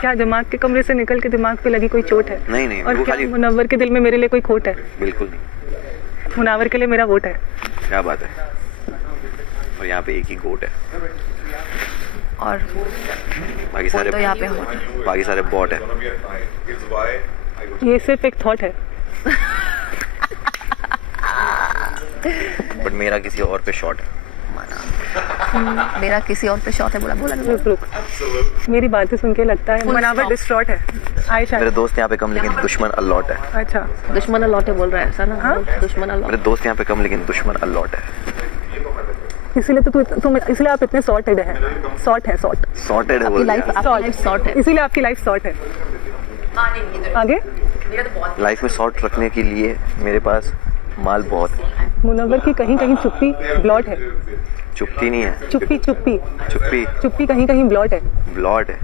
क्या दिमाग के कमरे से निकल के दिमाग पे लगी कोई चोट है? नहीं नहीं, और क्या मुनव्वर के दिल में मेरे लिए कोई खोट है? बिल्कुल नहीं। मुनव्वर के लिए मेरा वोट है। क्या बात है। और यहाँ पे एक ही गोट है और बाकी सारे तो यहाँ पे हॉट है। बाकी सारे बॉट है। ये सिर्फ एक थॉट है। बट मेरा किसी और पे शॉट है। मेरा किसी और पे शॉट है। बोला नहीं। रुक मेरी बातें सुन के लगता है मुनव्वर डिस्ट्रॉट है। आयशा मेरे दोस्त यहाँ पे कम लेकिन दुश्मन अलॉट है। अच्छा दुश्मन अलॉट है बोल रहा है ऐसा ना? हाँ? दुश्मन अलॉट। मेरे दोस्त यहाँ पे कम लेकिन दुश्मन अलॉट है। इसीलिए तो तुम इसलिए आप इतने सॉर्टेड हैं। सॉर्ट है सॉर्ट। सॉर्टेड है आपकी लाइफ शॉर्ट है। इसीलिए आपकी लाइफ सॉर्ट है। आगे लाइफ में शॉर्ट रखने के लिए मेरे पास माल बहुत है। मुनव्वर की कहीं कहीं चुप्पी ब्लॉट है। चुप्पी नहीं है, चुप्पी चुप्पी चुप्पी चुप्पी कहीं कहीं ब्लॉट है। ब्लॉट है।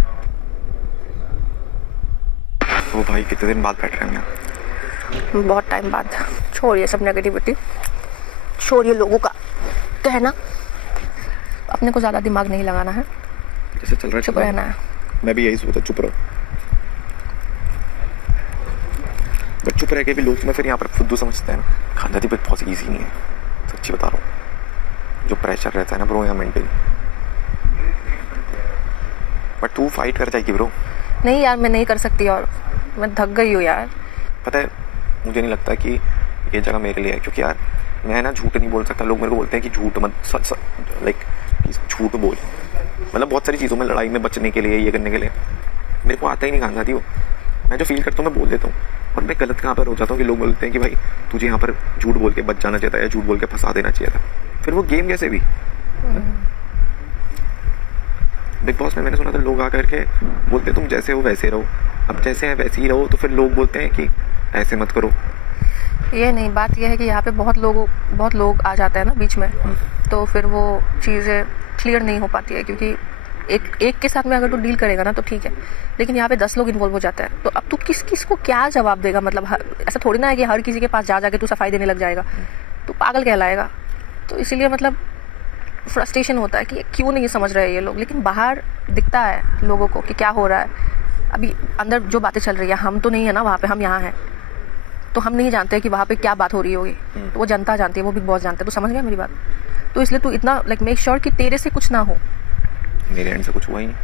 वो भाई कितने दिन बाद बैठ रहे हैं यहाँ? बहुत टाइम बाद। छोड़िए सब नेगेटिविटी, छोड़िए लोगों का कहना, अपने को ज़्यादा दिमाग नहीं लगाना है, जैसे चल रहा है चुप रहना है। मैं भी यही सोचता, चुप रहो। बट चुप रह के भी लोग तुम्हें फिर यहाँ पर फुद्दू समझते हैं ना। खानदानी पे बहुत ईजी नहीं है, सच्ची बता रहा हूँ। जो प्रेशर रहता है ना ब्रो यहाँ मेंटली, बट तू फाइट कर जाएगी ब्रो। नहीं यार मैं नहीं कर सकती और मैं थक गई हूँ यार। पता है मुझे नहीं लगता कि ये जगह मेरे लिए है, क्योंकि यार मैं ना झूठ नहीं बोल सकता। लोग मेरे को बोलते हैं कि झूठ मत लाइक झूठ बोल, मतलब बहुत सारी चीज़ों में लड़ाई में बचने के लिए, ये करने के लिए मेरे को आता ही नहीं खानदानी वो। मैं जो फील करता हूँ मैं बोल देता हूँ। और मैं गलत कहाँ पर हो जाता हूँ कि लोग बोलते हैं कि भाई तुझे यहाँ पर झूठ बोल के बच जाना चाहिए था या झूठ बोल के फंसा देना चाहिए था। फिर वो गेम कैसे भी। बिग बॉस में मैंने सुना था लोग आकर के बोलते तुम जैसे हो वैसे रहो। अब जैसे हैं वैसे ही रहो, तो फिर लोग बोलते हैं कि ऐसे मत करो। ये नहीं, बात यह है कि यहाँ पे बहुत लोग आ जाते हैं ना बीच में, तो फिर वो चीज़ें क्लियर नहीं हो पाती है। क्योंकि एक के साथ में अगर तू डील करेगा ना तो ठीक है, लेकिन यहाँ पे 10 लोग इन्वॉल्व हो जाते हैं, तो अब तू किस को क्या जवाब देगा? मतलब ऐसा थोड़ी ना है कि हर किसी के पास जाके तू सफाई देने लग जाएगा, तो पागल कहलाएगा। तो इसीलिए मतलब फ्रस्ट्रेशन होता है कि क्यों नहीं समझ रहे ये लोग। लेकिन बाहर दिखता है लोगों को कि क्या हो रहा है। अभी अंदर जो बातें चल रही है, हम तो नहीं है ना वहाँ पे, हम यहाँ हैं, तो हम नहीं जानते कि वहाँ पे क्या बात हो रही होगी। तो वो जनता जानती है, वो बिग बॉस जानते हैं। तो समझ गया मेरी बात? तो इसलिए तू इतना लाइक मेक श्योर कि तेरे से कुछ ना हो। मेरे एंड से कुछ हुआ ही नहीं।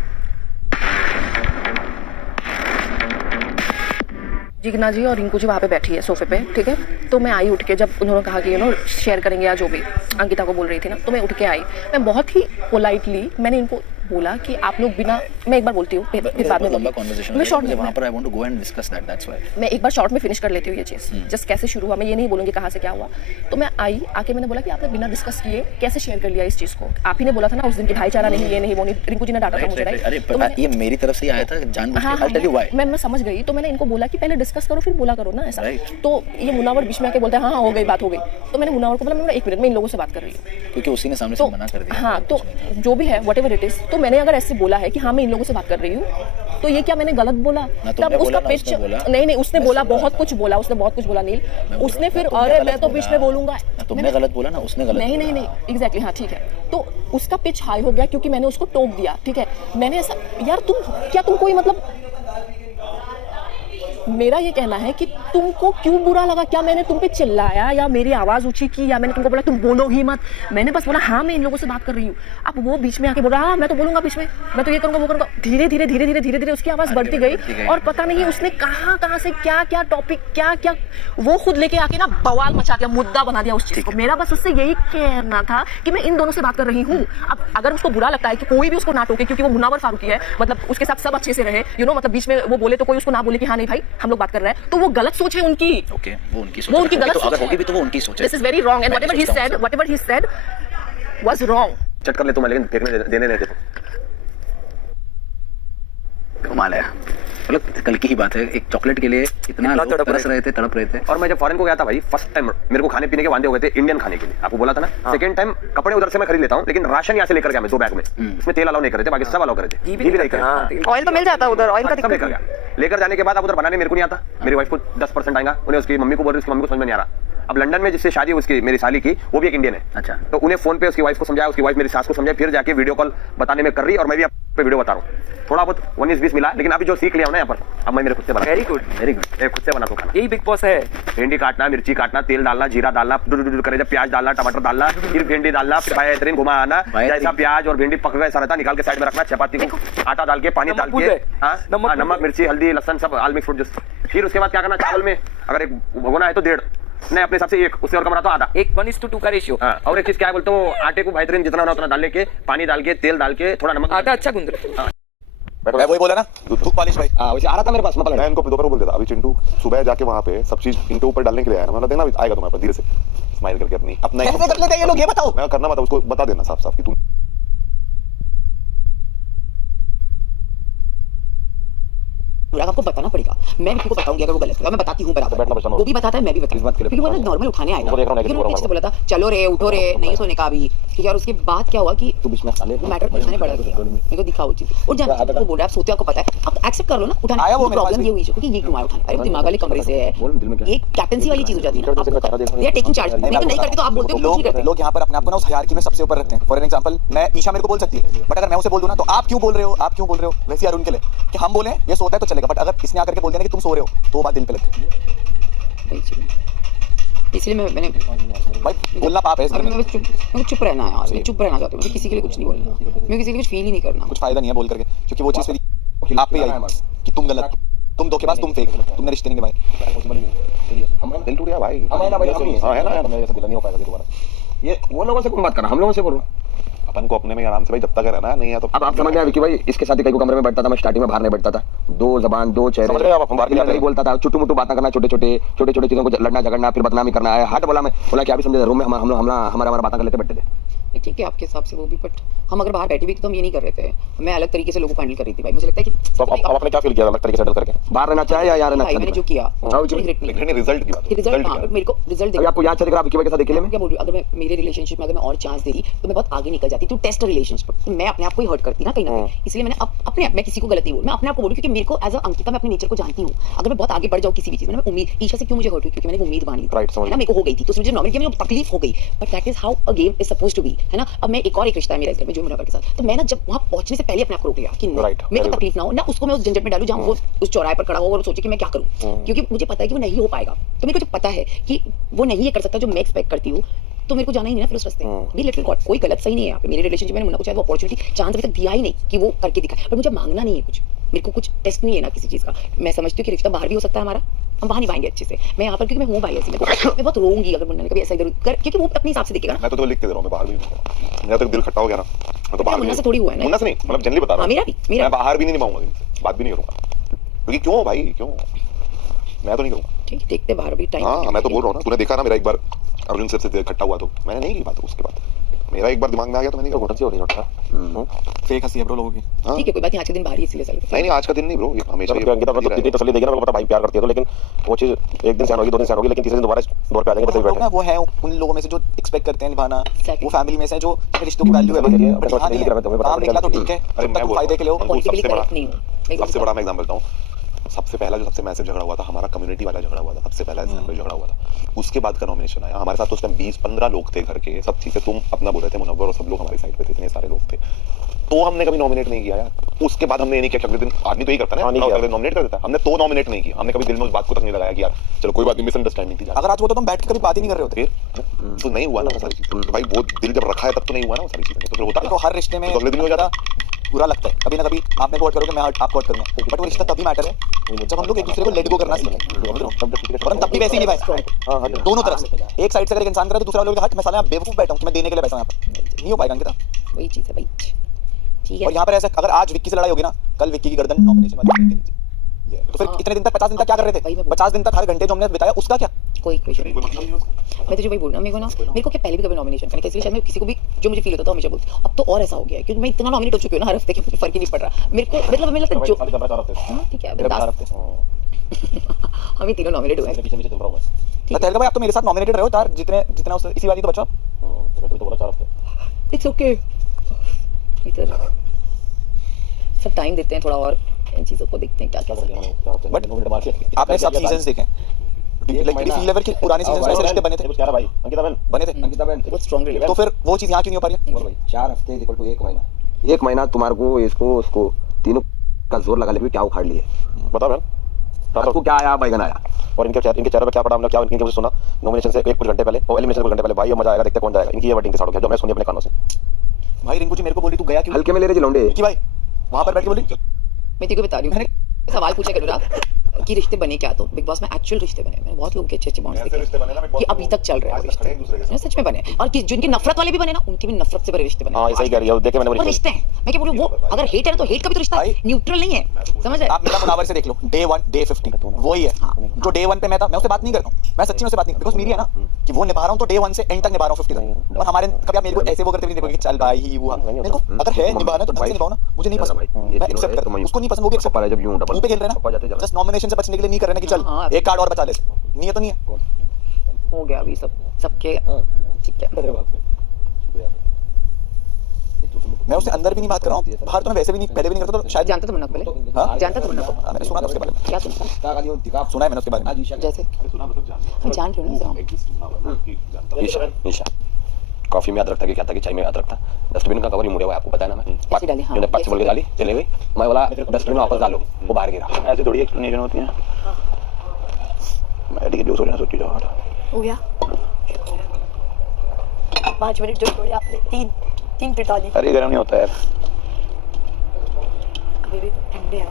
जिगना जी और रिंकू जी वहाँ पे बैठी है सोफे पे, ठीक है। तो मैं आई उठ के, जब उन्होंने कहा कि शेयर करेंगे या जो भी अंकिता को बोल रही थी ना, तो मैं उठ के आई। मैं बहुत ही पोलाइटली मैंने इनको बोला कि आप लोग बिना, मैं एक बार बोलती हूँ फिर बाद में मैं शॉर्ट में वहाँ पर I want to go and discuss that, that's why मैं एक बार शॉर्ट में फिनिश कर लेती हूँ ये चीज़। जस्ट कैसे शुरू हुआ मैं ये नहीं बोलूँगी कहाँ से क्या हुआ। तो मैं आई, आके मैंने बोला कि आपने बिना डिस्कस किए कैसे शेयर कर लिया इस चीज़ को? आप ही ने बोला था ना उस दिन की भाईचारा नहीं, ये नहीं, वो नहीं, रिंकू जी ने डांटा था मुझे, राइट? ये मेरी तरफ से ही आया था जानबूझ के। I'll tell you why। मैं समझ गई। तो मैंने इनको बोला कि पहले डिस्कस करो फिर बोला करो ना ऐसा। तो ये मुनव्वर बीच में आके बोलते हैं हाँ हो गई बात हो गई। तो मैंने मुनव्वर को बोला मैं 1 मिनट में इन लोगों से बात कर रही हूँ, क्योंकि उसी ने सामने से मना कर दिया। हाँ तो जो भी है व्हाटएवर इट इज, तो मैंने अगर ऐसे बोला है कि हाँ मैं इन लोगों से बात कर रही हूँ, तो ये क्या मैंने गलत बोला? तब उसका पिच नहीं उसने बोला, बहुत कुछ बोला उसने, बहुत कुछ बोला नील। उसने फिर अरे मैं तो बीच में बोलूंगा, तुमने गलत बोला ना, उसने गलत नहीं एग्जैक्टली हाँ ठीक है। तो उसका पिच हाई हो गया क्योंकि मैंने उसको टोक दिया, ठीक है। मैंने ऐसा यार तुम कोई मतलब, मेरा ये कहना है कि तुमको क्यों बुरा लगा? क्या मैंने तुम पे चिल्लाया या मेरी आवाज ऊंची की या मैंने तुमको बोला तुम बोलो ही मत? मैंने बस बोला हाँ मैं इन लोगों से बात कर रही हूँ। अब वो बीच में आके बोल रहा हाँ मैं तो बोलूंगा बीच में, मैं तो ये करूंगा वो करूंगा। धीरे धीरे उसकी आवाज बढ़ती गई और पता नहीं उसने कहाँ से क्या टॉपिक क्या वो खुद लेके आके ना बवाल मचा दिया, मुद्दा बना दिया उस चीज को। मेरा बस उससे यही कहना था कि मैं इन दोनों से बात कर रही हूँ। अब अगर उसको बुरा लगता है कि कोई भी उसको ना टोके, क्योंकि वो मुनव्वर फारूकी है, मतलब उसके साथ सब अच्छे से रहे, मतलब बीच में वो बोले तो कोई उसको ना बोले कि हाँ नहीं भाई हम लोग बात कर रहे हैं, तो वो गलत सोच है उनकी। ओके वो उनकी सोच है, गलत तो सोच अगर होगी भी तो वो उनकी सोच है। This is very wrong and whatever he said was wrong. चट कर ले तुम, लेकिन फेंकने देने नहीं देते। कमाल है। मतलब कल की ही बात है, एक चॉकलेट के लिए इतना लोग तरस रहे थे, तड़प रहे थे। और मैं जब फॉरेन को गया था भाई, फर्स्ट टाइम मेरे को खाने पीने के वादे हो गए थे इंडियन खाने के लिए, आपको बोला था ना। सेकंड टाइम कपड़े उधर से मैं खरीद लेता हूँ, लेकिन राशन यहाँ से लेकर गया मैं 2 बैग में। इसमें तेल अलाउ नहीं करे थे, बाकी सब अलाउ करे थे। घी भी नहीं करे, ऑयल तो मिल जाता है उधर, ऑयल का सब लेकर गया। लेकर जाने के बाद अब उधर बनाने मेरे को नहीं आता, मेरी वाइफ को 10% आएगा, उन्हें उसकी मम्मी को बोल रही, उसकी मम्मी को समझ में नहीं आ रहा। अब लंदन में जिससे शादी उसकी मेरी साली की, वो भी एक इंडियन है। अच्छा। तो उन्हें फोन पे उसकी वाइफ को समझाया, उसकी वाइफ मेरी सास को समझाया, फिर जाके वीडियो कॉल बताने में कर रही। और मैं भी पे वीडियो बता रहा हूँ, थोड़ा बहुत 19-20 मिला, लेकिन अभी जो सीख लिया हूं ना यहाँ पर, अब मैं मेरे खुद से बना, वेरी गुड, वेरी गुड, खुद से बनाता हूँ खाना। यही बिग बॉस है। भिंडी काटना, मिर्ची काटना, तेल डालना, जीरा डालना, करे, जब प्याज डालना, टमाटर डालना, फिर भिंडी डालना, बेहतरीन घुमाना, जैसा प्याज और भिंडी पक गए सारा था निकाल के साइड में रखना, चपाती को आटा डाल के, पानी डाल के, नमक, मिर्ची, हल्दी, लहसुन सब ऑल मिक्स फ्रूट जूस। फिर उसके बाद क्या करना, चावल में अगर एक भगोना है तो 1.5, नहीं अपने हिसाब से 1, उससे और कम रहा तो आधा, 1:2 का रेशियो। और एक चीज क्या बोलते हो, आटे को बेहतरीन जितना होना उतना डाल के, पानी डाल के, तेल डाल के, थोड़ा नमक, आटा अच्छा गूंद रहे। मैं वही बोला ना, दूध पॉलिश भाई। हाँ वैसे आ रहा था मेरे पास, मैं मैं इनको दोपहर बोल देता, अभी चिंटू सुबह जाके वहाँ पे सब चीज इनके ऊपर डालने के लिए आया ना, मतलब देखना आएगा तुम्हारे पास धीरे से स्माइल करके अपना कैसे कर लेते हैं ये लोग, ये बताओ। मैं करना मत, उसको बता देना साफ साफ कि तुम आपको बताना पड़ेगा, मैं विक्की को बताऊंगी अगर वो गलत है, मैं बताती हूँ बराबर, वो भी बताता है मैं भी बताती हूँ, क्योंकि वो नॉर्मल उठाने आएगा, लेकिन उन्होंने पीछे से बोला था चलो रे उठो रे, नहीं सोने का अभी, ठीक है। और उसके बाद क्या हुआ कि वो मैटर पहुंचाने पड़ा, मेरे को दिखा वो चीज, उठ जाना वो बोल रहा है, आप सोते आपको पता है, आप एक्सेप्ट कर लो ना, उठाने आया वो प्रॉब्लम ये हुई क्योंकि ये क्यों आया उठाने, अरे दिमाग वाले कमरे से है, ये कैप्टनसी वाली चीज हो जाती है ना, दे आर टेकिंग चार्ज, नहीं करते तो आप बोलते हो कुछ नहीं करते। लोग यहाँ पर अपने आप को ना उस हायरार्की में सबसे ऊपर रखते हैं। फॉर एग्जांपल मैं ईशा मेरे को बोल सकती है, बट अगर मैं उसे बोल दूं ना तो आप क्यों बोल रहे हो, आप क्यों बोल रहे हो, वैसे अरुण के लिए कि हम बोले ये सोता है तो चलेगा, बट अगर इसने आकर के बोल देना कि तुम सो रहे हो तो वो बात दिल पे लगती है। इसलिए मैंने भाई बोलना पाप है इस घर में। मैं चुप रहना है यार, मैं चुप रहना चाहती हूँ, मुझे किसी के लिए कुछ नहीं बोलना, मैं किसी के लिए कुछ फील ही नहीं करना, कुछ फायदा नहीं है बोल करके, क्योंकि वो चीज़ फिर आप पे आई कि तुम गलत, तुम धोखेबाज, तुम फेक, तुमने रिश्ते नहीं निभाए। हमारा दिल टूट गया भाई। हाँ है ना भाई, हाँ है ना, मैं ऐसा दिल नहीं हो पाएगा दोबारा। ये वो लोगों से कौन बात कर रहा, हम लोगों से बोलो। अपन को अपने में आराम से भाई जब तक रहना नहीं है तो। अब आप समझ गए विक्की भाई, इसके साथ ही कई को कमरे में बैठता था, मैं स्टार्टिंग में बाहर नहीं बैठता था, 2 जबान 2 चेहरे, समझ रहे हो आप, हम बाहर नहीं नहीं बोलता था, छोटू मोटू बातें करना, छोटे छोटे चीजों को लड़ना झगड़ना, फिर बदनामी करना है, हट बोला क्या भी समझे, रूम में हमारा बातें कर लेते बैठे थे। ठीक है आपके हिसाब से वो भी, बट हम अगर बाहर बैठे भी तो हम ये नहीं कर रहे थे, मैं अलग तरीके से लोगों को हैंडल कर रही थी भाई, मुझे लगता है कि तो अब आपने क्या फील किया अलग तरीके से हैंडल करके? बाहर रहना चाहिए या यार रहना भाई मैंने जो किया रिजल्ट की बात, रिजल्ट हाँ मेरे को रिजल्ट अभी आपको याद चलेगा विक्की भाई के साथ अकेले में क्या बोल रही हूँ, अगर मैं मेरे रिलेशनशिप में अगर मैं और चांस दे रही तो मैं बहुत आगे निकल जाती, तो टेस्ट रिलेशनशिप मैं अपने आप को ही हर्ट करती ना कहीं ना कहीं, इसलिए मैंने अपने आप में किसी को गलत नहीं बोल, मैं अपने आप को बोलूँ क्योंकि मेरे को एज अ अंकिता मैं अपने नेचर को जानती हूँ, अगर मैं बहुत आगे बढ़ जाऊँ किसी भी चीज में, मैं उम्मीद ईशा से क्यों मुझे हर्ट हुई, क्योंकि मैंने उम्मीद मान ली है ना, मेरे को हो गई थी, तो मुझे नॉर्मल मुझे तकलीफ हो गई, but that is how a game is suppose to be, है ना। अब मैं एक और एक रिश्ता है मेरा इस घर में जो मेरा के साथ, तो मैं ना जब वहाँ पहुंचने से पहले अपने आप को रोक लिया कि मेरे को तकलीफ ना हो ना, उसको मैं उस झंझट में डालूं जहाँ वो उस चौराहे पर खड़ा हो और सोचे कि मैं क्या करूं, क्योंकि मुझे पता है कि वो नहीं हो पाएगा, तो मेरे को जब पता है कि वो नहीं ये कर सकता जो मैं एक्सपेक्ट करती हूँ, तो मेरे को जाना ही नहीं ना फिर उस रास्ते में। बी लिटिल गॉड, कोई गलत सही नहीं है यहाँ पे, मेरे रिलेशनशिप में मुन्ना को चाहे वो अपॉर्चुनिटी चांस अभी तक दिया ही नहीं कि वो करके दिखाए, पर मुझे मांगना नहीं है कुछ, मेरे को कुछ टेस्ट नहीं है ना किसी चीज का, मैं समझती हूँ कि रिश्ता बाहर भी हो सकता है हमारा, हम वहाँ निभाएंगे अच्छे से, मैं यहाँ पर क्योंकि मैं हूँ भाई ऐसी, मैं बहुत रोऊंगी अगर मुन्ना ने कभी ऐसा इधर कर, क्योंकि वो अपने हिसाब से देखेगा ना। मैं तो लिख के दे रहा हूँ, मैं बाहर भी मेरा तो दिल खट्टा हो गया ना, मैं तो बाहर मुन्ना से थोड़ी हुआ है ना, मुन्ना से नहीं, मतलब जनरली बता रहा हूँ, मेरा मैं बाहर भी नहीं निभाऊंगा, बात भी नहीं करूंगा, क्योंकि क्यों भाई क्यों, मैं तो नहीं करूंगा। ठीक देखते बाहर भी टाइम। हाँ मैं तो बोल रहा हूँ ना, तूने देखा ना मेरा एक बार अर्जुन से खट्टा हुआ तो मैंने नहीं की बात, उसके बाद मेरा एक बार दिमाग में आ गया तो मैंने कहा घुटन से हो रही है, फेक हंसी है ब्रो लोगों की। ठीक है कोई बात नहीं, आज के दिन बाहर ही इसलिए सही नहीं आज का दिन नहीं ब्रो, ये हमेशा ये अंकिता मतलब कितनी तसल्ली देगी ना, मेरे को पता भाई प्यार करती है तो, लेकिन वो चीज एक दिन सहन होगी 2 दिन सहन होगी, लेकिन तीसरे दिन दोबारा दौर पे आ जाएंगे, लोग ना वो है उन लोगों में से जो एक्सपेक्ट करते हैं निभाना, वो फैमिली में से जो रिश्तों की वैल्यू है, बट यहाँ नहीं है, काम निकला तो ठीक है, अरे मैं फायदे के लिए हो। सबसे बड़ा मैं एग्जांपल बताऊं, सबसे पहला जो सबसे मैसिव झगड़ा हुआ था हमारा कम्युनिटी वाला झगड़ा हुआ था, सबसे पहला झगड़ा हुआ था, उसके बाद का नॉमिनेशन आया, हमारे साथ तो उस टाइम 20-15 लोग थे घर के, सब चीजें तुम अपना बोल रहे थे मुनव्वर और सब लोग हमारी साइड पे थे, इतने सारे लोग थे, तो हमने कभी नॉमिनेट नहीं किया यार। उसके बाद हमने ये नहीं किया कि अगले दिन आदमी तो यही करता है ना, अगले नॉमिनेट कर देता है, हमने तो नॉमिनेट नहीं किया, हमने कभी दिल में उस बात को तक नहीं लगाया कि यार चलो कोई बात नहीं, मिसअंडरस्टैंडिंग थी। अगर आज वो तो तुम बैठ के कभी बात ही नहीं कर रहे होते तो नहीं हुआ ना वो सारी चीजें, भाई वो दिल जब रखा है तब तो नहीं हुआ ना वो सारी चीजें, तो फिर होता है। हर रिश्ते में अगले दिन हो जाता, बुरा लगता है, कभी ना कभी आपने कोट करोगे मैं आपको कोट करूंगा, बट वो रिश्ता तभी मैटर है जब हम लोग एक दूसरे को लेट गो करना सीखें, और हम तब भी वैसे ही निभाएं दोनों तरफ से। एक साइड से अगर एक इंसान करे तो दूसरा लोग हट मैं साला बेवकूफ बैठा हूं कि मैं देने के लिए बैठा हूं, यहाँ पर नहीं हो पाएगा अंकिता, वही चीज है भाई। ठीक है और यहाँ पर ऐसा अगर आज विक्की से लड़ाई होगी ना, कल विक्की की गर्दन नॉमिनेशन वाली के नीचे, तो फिर इतने दिन तक 50 दिन तक क्या कर रहे थे, 50 दिन तक हर घंटे जो हमने बिताया उसका क्या, कोई क्वेश्चन नहीं। मैं तुझे वही बोल रहा हूँ, मेरे को क्या पहले भी कभी नॉमिनेशन करने का, इसलिए शायद मैं किसी को भी जो मुझे फील होता था हमेशा बोलती, अब तो और ऐसा हो गया है क्योंकि मैं इतना नॉमिनेट हो चुकी हूँ ना हर हफ्ते के, फर्क ही नहीं पड़ रहा मेरे को, मतलब हमें लगता है जो ठीक है हम ही तीनों नॉमिनेट हुए हैं। भाई आप तो मेरे साथ नॉमिनेटेड रहे हो यार, जितना इसी वाली तो बचा, इट्स ओके, सब टाइम देते हैं थोड़ा और इन चीजों को देखते हैं क्या क्या सकते हैं। बट आपने सब सीजंस देखे फील एवर कि पुराने सीजंस में ऐसे रिश्ते बने थे, बहुत स्ट्रांग रिलेशन, तो फिर वो चीज यहाँ क्यों नहीं हो पा रही है? 4 हफ्ते इक्वल टू 1 महीना, 1 महीना तुम्हारे को इसको उसको तीनों का जोर लगा लेके क्या उखाड़ लिए। बता बहन आपको क्या आया, बैगन आया। और इनके चेहरे पे क्या पड़ा, हमने क्या इनकी वजह सुना नॉमिनेशन से कुछ घंटे पहले और एलिमिनेशन कुछ घंटे पहले। भाई ये मजा आएगा, देखते कौन जाएगा। इनकी ये वर्डिंग के साथ हो गया जो मैं सुनी अपने कानों से। भाई रिंकू जी मेरे को बोली तू गया क्यों? हल्के में ले रहे जी लौंडे कि भाई वहां पर बैठ के बोली मैं तेरे को बता रही हूँ, सवाल पूछा करो ना कि रिश्ते बने क्या, तो बिग बॉस में एक्चुअल रिश्ते बने। मैंने बहुत लोगों के अच्छे बॉन्ड्स देखे कि अभी तक चल रहे हैं रिश्ते, सच में बने। और जिनके नफरत वाले भी बने ना, उनके भी नफरत से भरे रिश्ते बने। हाँ सही कह रही है, देखे मैंने वो रिश्ते हैं। मैं क्या बोलूं, वो अगर हेट है ना तो हेट का भी तो रिश्ता है, न्यूट्रल नहीं है, समझ रहे? आप मेरा मुनावर से देख लो, डे 1 डे 50 वही है जो डे 1 पे मैं था। मैं उससे बात नहीं करता हूँ, मैं सच्ची में उससे बात नहीं, बिकॉज मेरी है ना कि वो निभा रहा हूँ तो डे 1 से एंड तक निभा रहा हूँ 50 तक। और हमारे कभी आप मेरे को ऐसे वो करते भी नहीं देखोगे चल भाई ही हुआ। मेरे को अगर है निभाना तो ढंग से निभाओ ना। मुझे नहीं पसंद, मैं एक्सेप्ट करता हूं, उसको नहीं पसंद वो भी एक्सेप्ट कर। जब यूं मुंह पे खेल रहे हैं ना, जस्ट नॉमिनेशन से बचने के लिए नहीं कर रहे ना कि चल एक कार्ड और बचा ले। नहीं है तो नहीं है, हो गया अभी सबके ठीक है। मैं उससे अंदर भी नहीं बात कर रहा हूँ, बाहर तो मैं वैसे भी नहीं, पहले भी नहीं करता तो शायद जानता था मुन्ना को पहले? हाँ जानता था मुन्ना को? मैंने सुना था उसके बारे में। क्या सुना? सुना है मैंने उसके बारे में। जैसे हम जान क्यों नहीं? ईशा कॉफी में याद रखता कि क्या था कि चाय में याद रखता। डस्टबिन का कवर ही मुड़े हुआ है, आपको पता है ना। मैं डाली, हाँ, मैंने पक्ष बोल के डाली, चले गई। मैं बोला डस्टबिन में वापस डालो, वो बाहर गिरा। ऐसे थोड़ी एक्सप्लेनेशन होती है। मैं ठीक है जो सोचना सोची जाओ। हो गया 5 मिनट जो छोड़े आपने, 3 पिटाली। अरे गर्म नहीं होता यार, अभी भी ठंडे हैं।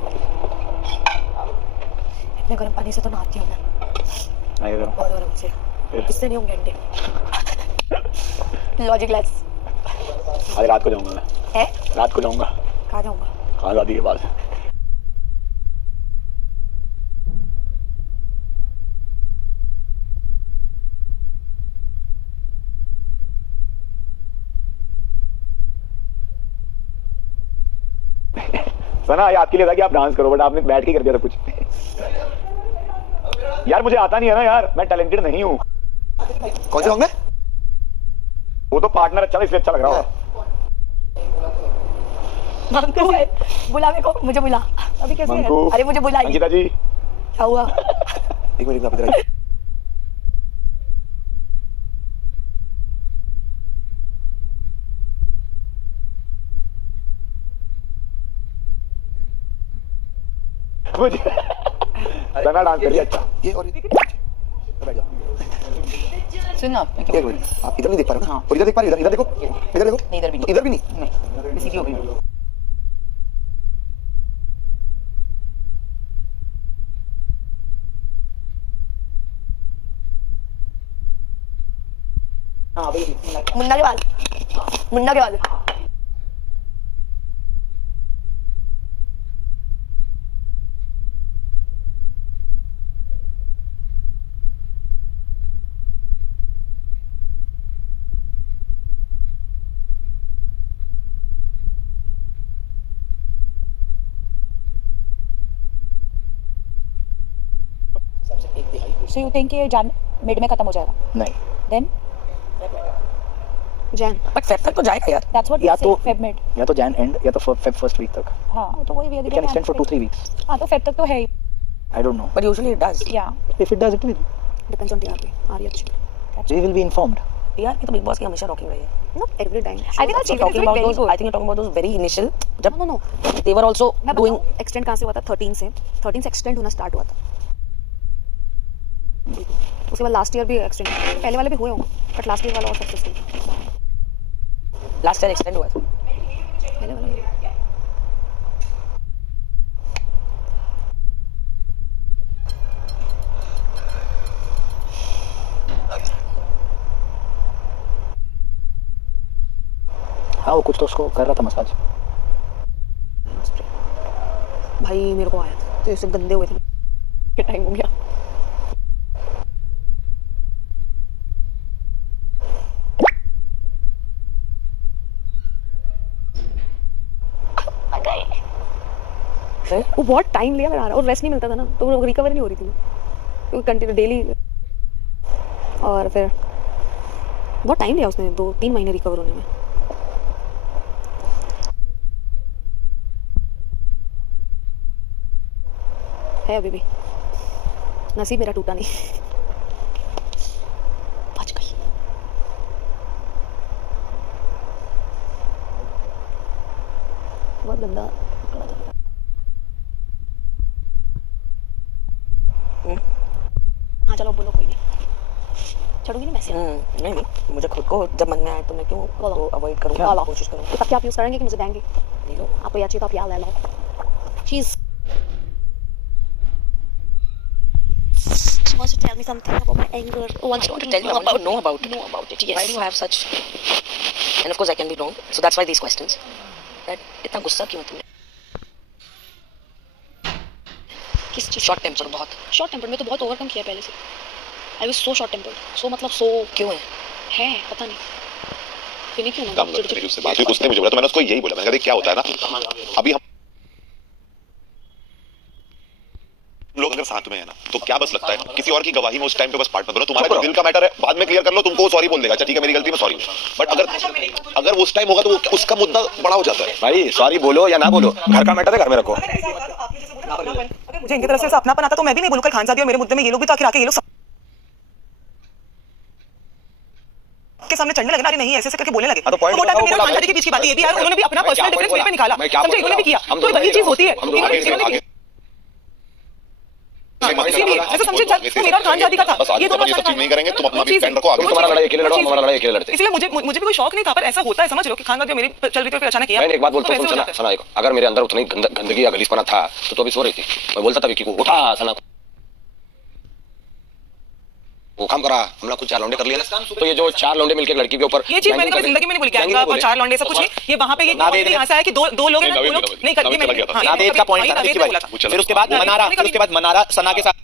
इतने गर्म पानी से तो नहाती हूँ मैं, बहुत गर्म से। इससे नहीं होंगे अंडे। Logic less. आज रात को जाऊंगा मैं। है? रात को जाऊंगा। कहाँ जाऊंगा? कहाँ शादी के पास। सना ये आपके लिए था कि आप डांस करो, बट आपने बैठ के कर दिया था कुछ। यार मुझे आता नहीं है ना यार, मैं टैलेंटेड नहीं हूँ। कौन से होंगे? वो तो पार्टनर अच्छा था इसलिए अच्छा लग रहा होगा। बुला मेरे को, मुझे बुला। अभी कैसे है? अरे मुझे बुलाइए। अंकिता जी क्या हुआ? एक मिनट इधर आइए। मुझे सना डांस करिए अच्छा। ये और बैठ जाओ। सुन ना, एक मिनट, आप इधर नहीं देख पा रहे हो ना? और इधर देख पा रहे हो? इधर देखो, इधर देखो। नहीं, इधर भी नहीं। इधर भी नहीं। मैं सीधी हो गई। हाँ भाई, मुन्ना के बाद, मुन्ना के बाद। So you think ये जान मिड में खत्म हो जाएगा? नहीं Then जैन बट फेब तक तो जाएगा यार। that's what या we say, तो Feb mid। या तो जैन एंड या तो फेब फर्स्ट वीक तक। हाँ तो वही It can extend for 2-3 weeks. हाँ तो Feb तक तो है ही। I don't know. But usually it does. Yeah. If it does, it will. Depends on TRP. आ रही है अच्छी। We will be informed. यार ये तो बिग बॉस की हमेशा रॉकिंग रही है। Not every time. I think that's talking about those. I think you're talking about those very initial. जब No. they were also मैं doing. एक्सटेंड कहाँ से हुआ था? 13 से एक्सटेंड होना स्टार्ट हुआ था। उसके बाद लास्ट ईयर भी एक्सटेंड, पहले वाले भी हुए होंगे बट लास्ट ईयर वाला और सक्सेसफुल। लास्ट ईयर एक्सटेंड हुआ था। पहले वाला हाँ वो कुछ तो उसको कर रहा था मसाज। भाई मेरे को आया था तो इससे गंदे हुए थे क्या टाइम हो गया। वो बहुत टाइम लिया मेरा और रेस्ट नहीं मिलता था ना, तो वो रिकवर नहीं हो रही थी क्योंकि कंटिन्यू डेली, और फिर बहुत टाइम लिया उसने, 2-3 महीने रिकवर होने में। है अभी भी, नसीब मेरा टूटा नहीं। बच गई। चलो बोलो कोई नहीं, छोड़ूंगी नहीं मैसेज। नहीं नहीं, मुझे खुद को जब मन में आए तो मैं क्यों अवॉइड करूँगा, कोशिश करूँगा। तो तब क्या आप यूज़ करेंगे कि मुझे देंगे? आपको या चाहिए तो आप यहाँ ले लो। She's wants to tell me something about my anger. Wants to tell you about know about it. Yes. Why do you have such? And of course I can be wrong. So that's why these questions. That इतना गुस्सा क्यों है तुम्हें? किस चीज़? Short temper बहुत। Short temper में तो बहुत ओवरकम किया पहले से। I was so short tempered. So मतलब so क्यों है पता नहीं। फिर नहीं क्यों ना? काम करते उससे बात हुई, उसने मुझे बोला तो मैंने उसको यही बोला, मैंने कहा देख क्या होता है ना, अभी हम लोग अगर साथ में है ना तो क्या बस लगता है किसी और की गवाही में उस टाइम पे बस पार्ट मत बनो, तुम्हारा जो दिल का मैटर है बाद में क्लियर कर लो, तुमको सॉरी बोल देगा, अच्छा ठीक है मेरी गलती में सॉरी, बट अगर उस टाइम होगा तो उसका मुद्दा बड़ा हो जाता है। भाई सॉरी बोलो या ना बोलो, घर का मैटर है घर में रखो। मुझे इनकी तरफ से अपनापन आता तो मैं भी नहीं बोलूँ कल खानजादी और मेरे मुद्दे में ये लोग भी तो आखिर आके ये लोग के सामने चढ़ने लगे ना, अरे नहीं ऐसे करके बोलने लगे। तो वो टाइम मेरा खानजादी के बीच की बात है, ये भी यार उन्होंने भी अपना पर्सनल डिफरेंस मेरे पे निकाला, समझे, इन्होंने भी किया, तो वही चीज होती है, इन्होंने भी इसीलिए ऐसे समझे तो मेरा खानजादी का था, ये दोनों सब चीज नहीं करेंगे, तुम अपना भी स्टैंड रखो, आगे तुम्हारा लड़ाई अकेले लड़ो, हमारा लड़ाई अकेले लड़ते। इसलिए मुझे भी कोई शौक नहीं था, पर ऐसा होता है, समझ लो कि खानजादी मेरी चल रही थी फिर अचानक किया। मैंने एक बात बोलता हूं, सना एक, अगर मेरे अंदर उतनी गंदगी या गलीसपना था तो अभी सो रही थी, मैं बोलता था विकी को उठा सना, वो काम करा, हमने कुछ 4 लौंडे कर लिए ना, तो ये जो 4 लौंडे मिलके लड़की के ऊपर ये चीज मैंने कभी जिंदगी में नहीं बोली, क्या 4 लौंडे सब कुछ नहीं, ये वहां पे ये यहाँ से आया कि दो लोग हैं, नहीं करती, मैं नावेद का पॉइंट था, फिर उसके बाद मनारा सना के साथ